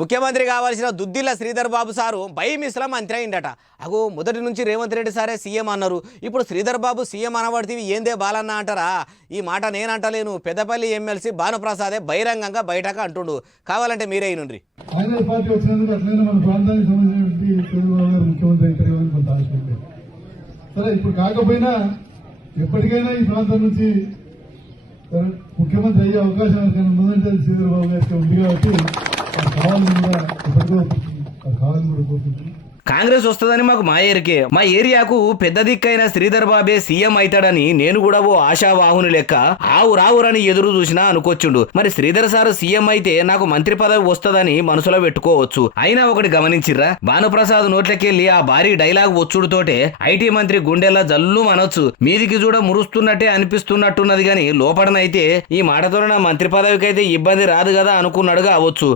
ముఖ్యమంత్రి కావాల్సిన Duddilla Sridhar Babu sir by మిస్లా మంత్రి అయిందట. అగో మొదటి నుంచి రేవంత్ రెడ్డి సారే సీఎం అన్నారు. ఇప్పుడు శ్రీధర్ బాబు సీఎం అనబడితే ఏందే బాలన్న అంటారా? ఈ మాట నేనంటలేను, పెద్దపల్లి ఎమ్మెల్సీ భానుప్రసాదే బహిరంగంగా బయటక అంటుండు. కావాలంటే మీరే నుండి. కాంగ్రెస్ పార్టీ వచ్చినందుకు అట్లనే మన ప్రాంతానికి సంబంధించినటువంటి చంద్రబాబు గారు ముఖ్యమంత్రి అవుతారేమని కొంత ఆశపడ్డారు. సరే, ఇప్పుడు కాకపోయినా ఎప్పటికైనా ఈ ప్రాంతం నుంచి ముఖ్యమంత్రి అయ్యే అవకాశం ఎవరికైనా ఉందంటే శ్రీధర్ బాబు గారికి ఉంది కాబట్టి కావాలని కూడా ఎప్పటికో కావాలని కూడా కోరుకుంటున్నాం. కాంగ్రెస్ వస్తుందని మాకు మా ఏరికే, మా ఏరియాకు పెద్ద దిక్కైన శ్రీధర్ బాబే సీఎం అవుతాడని నేను కూడా ఓ ఆశావాహుని లెక్క రావురని ఎదురు చూసినా అనుకొచ్చుండు. మరి శ్రీధర్ సార్ సీఎం అయితే నాకు మంత్రి పదవి వస్తుందని మనసులో పెట్టుకోవచ్చు. అయినా ఒకటి గమనించిర్రా, భానుప్రసాద్ నోట్లకెళ్లి ఆ భారీ డైలాగ్ వచ్చుడుతోటే ఐటీ మంత్రి గుండెల్లా జల్లు అనొచ్చు. మీదికి చూడ మురుస్తున్నట్టే అనిపిస్తున్నట్టున్నది గాని లోపడనైతే ఈ మాటతో నా మంత్రి పదవికైతే ఇబ్బంది రాదు కదా అనుకున్నాడు కావచ్చు.